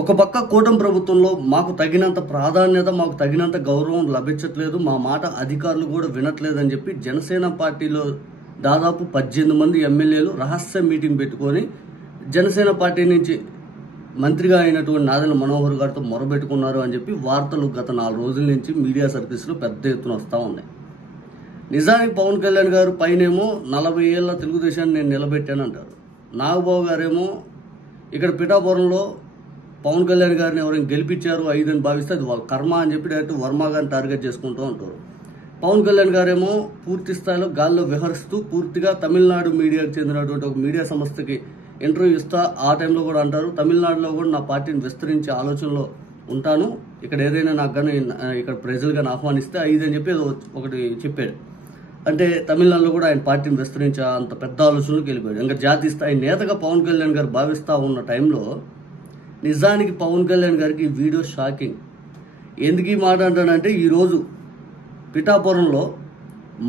ఒక పక్క కూటమి ప్రభుత్వంలో మాకు తగినంత ప్రాధాన్యత, మాకు తగినంత గౌరవం లభించట్లేదు, మా మాట అధికారులు కూడా వినట్లేదని చెప్పి జనసేన పార్టీలో దాదాపు 18 మంది ఎమ్మెల్యేలు రహస్య మీటింగ్ పెట్టుకొని జనసేన పార్టీ నుంచి మంత్రిగా అయినటువంటి నాదెళ్ల మనోహర్ గారితో మొరబెట్టుకున్నారు అని చెప్పి వార్తలు గత 4 రోజుల నుంచి మీడియా సర్వీస్లో పెద్ద ఎత్తున వస్తూ ఉన్నాయి. నిజానికి పవన్ కళ్యాణ్ గారు పైనేమో 40 ఏళ్ల తెలుగుదేశాన్ని నేను నిలబెట్టానంటారు. నాగబాబు గారేమో ఇక్కడ పిఠాపురంలో పవన్ కళ్యాణ్ గారిని ఎవరైనా గెలిపించారు 5 అని భావిస్తే అది వాళ్ళ కర్మ అని చెప్పి డైరెక్ట్ వర్మ గారిని టార్గెట్ చేసుకుంటూ ఉంటారు. పవన్ కళ్యాణ్ గారేమో పూర్తి స్థాయిలో గాల్లో విహరిస్తూ పూర్తిగా తమిళనాడు మీడియాకు చెందినటువంటి ఒక మీడియా సంస్థకి ఇంటర్వ్యూ ఇస్తా ఆ టైంలో కూడా అంటారు, తమిళనాడులో కూడా నా పార్టీని విస్తరించే ఆలోచనలో ఉంటాను, ఇక్కడ ఏదైనా నాకు కానీ ఇక్కడ ప్రజలు కానీ ఆహ్వానిస్తే 5 అని చెప్పి ఒకటి చెప్పాడు. అంటే తమిళనాడులో కూడా ఆయన పార్టీని విస్తరించే అంత పెద్ద ఆలోచనలోకి వెళ్ళిపోయాడు. ఇంకా జాతీయ స్థాయి నేతగా పవన్ కళ్యాణ్ గారు భావిస్తూ ఉన్న టైంలో నిజానికి పవన్ కళ్యాణ్ గారికి ఈ వీడియో షాకింగ్. ఎందుకు ఈ మాట అంటానంటే, ఈరోజు పిఠాపురంలో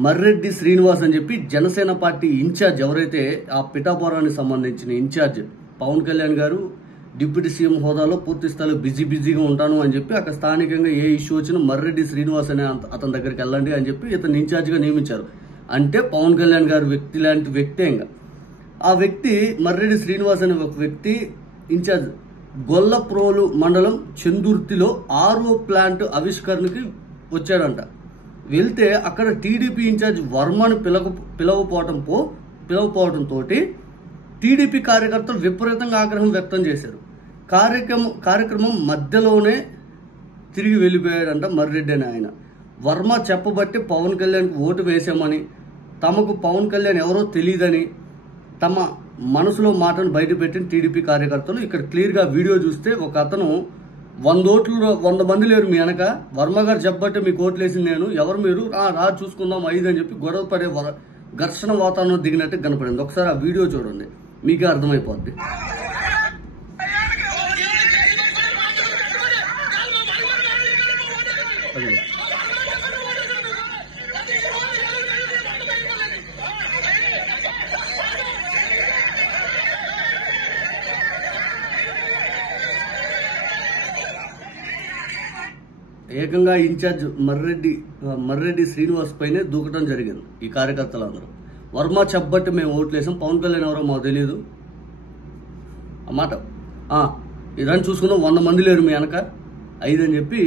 మర్రెడ్డి శ్రీనివాస్ అని చెప్పి జనసేన పార్టీ ఇన్ఛార్జ్ ఎవరైతే ఆ పిఠాపురానికి సంబంధించిన ఇన్ఛార్జ్, పవన్ కళ్యాణ్ గారు డిప్యూటీ సీఎం హోదాలో పూర్తి స్థాయిలో బిజీగా ఉంటాను అని చెప్పి అక్కడ స్థానికంగా ఏ ఇష్యూ వచ్చినా మర్రెడ్డి శ్రీనివాస్ అనే అతని దగ్గరికి వెళ్ళండి అని చెప్పి ఇతను ఇన్ఛార్జ్గా నియమించారు. అంటే పవన్ కళ్యాణ్ గారు వ్యక్తి లాంటి వ్యక్తే. ఇంకా ఆ వ్యక్తి మర్రెడ్డి శ్రీనివాస్ అనే ఒక వ్యక్తి ఇన్ఛార్జ్ గొల్లప్రోలు మండలం చందుర్తిలో ఆర్ఓ ప్లాంట్ ఆవిష్కరణకి వచ్చాడంట. వెళ్తే అక్కడ టీడీపీ ఇన్ఛార్జ్ వర్మను పిలవపోవడంతో టీడీపీ కార్యకర్తలు విపరీతంగా ఆగ్రహం వ్యక్తం చేశారు. కార్యక్రమం మధ్యలోనే తిరిగి వెళ్ళిపోయాడంట మర్రెడ్డి అని ఆయన. వర్మ చెప్పబట్టి పవన్ కళ్యాణ్కి ఓటు వేసామని, తమకు పవన్ కళ్యాణ్ ఎవరో తెలియదని తమ మనసులో మాటను బయటపెట్టిన టీడీపీ కార్యకర్తలు ఇక్కడ క్లియర్గా వీడియో చూస్తే ఒక అతను 100 మంది లేరు మీ వెనక, వర్మ గారు చెప్పబట్టే మీకు ఓట్లు వేసింది నేను, ఎవరు మీరు, రా చూసుకుందాం 5 అని చెప్పి గొడవ పడే ఘర్షణ వాతావరణం దిగినట్టు కనపడింది. ఒకసారి ఆ వీడియో చూడండి, మీకే అర్థమైపోద్ది. ఏకంగా ఇన్ఛార్జ్ మర్రెడ్డి శ్రీనివాస్ పైనే దూకటం జరిగింది ఈ కార్యకర్తలందరూ. వర్మ చెప్పబట్టి మేము ఓట్లేసాం, పవన్ కళ్యాణ్ ఎవరో మాకు తెలియదు అన్నమాట. ఇదని చూసుకుందాం 100 మంది లేరు మీ వెనక 5 అని చెప్పి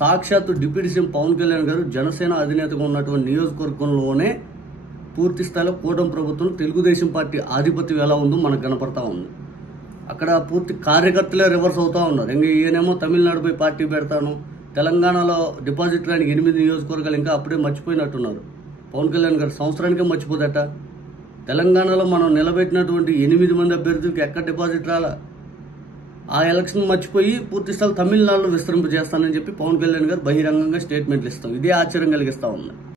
సాక్షాత్తు డిప్యూటీ సీఎం పవన్ కళ్యాణ్ గారు జనసేన అధినేతగా ఉన్నటువంటి నియోజకవర్గంలోనే పూర్తి స్థాయిలో కూటమి ప్రభుత్వం తెలుగుదేశం పార్టీ ఆధిపత్యం ఎలా ఉందో మనకు కనపడతా ఉంది. అక్కడ పూర్తి కార్యకర్తలే రివర్స్ అవుతా ఉన్నారు. ఇంకా ఈయనేమో తమిళనాడుపై పార్టీ పెడతాను, తెలంగాణలో డిపాజిట్ రానికి 8 నియోజకవర్గాలు ఇంకా అప్పుడే మర్చిపోయినట్టున్నారు. పవన్ కళ్యాణ్ గారు సంవత్సరానికే మర్చిపోదట. తెలంగాణలో మనం నిలబెట్టినటువంటి 8 మంది అభ్యర్థులకి ఎక్కడ డిపాజిట్ రాలా, ఆ ఎలక్షన్ మర్చిపోయి పూర్తి స్థాయి తమిళనాడులో విస్తరింపజేస్తానని చెప్పి పవన్ కళ్యాణ్ గారు బహిరంగంగా స్టేట్మెంట్లు ఇస్తాం. ఇదే ఆశ్చర్యం కలిగిస్తా ఉంది.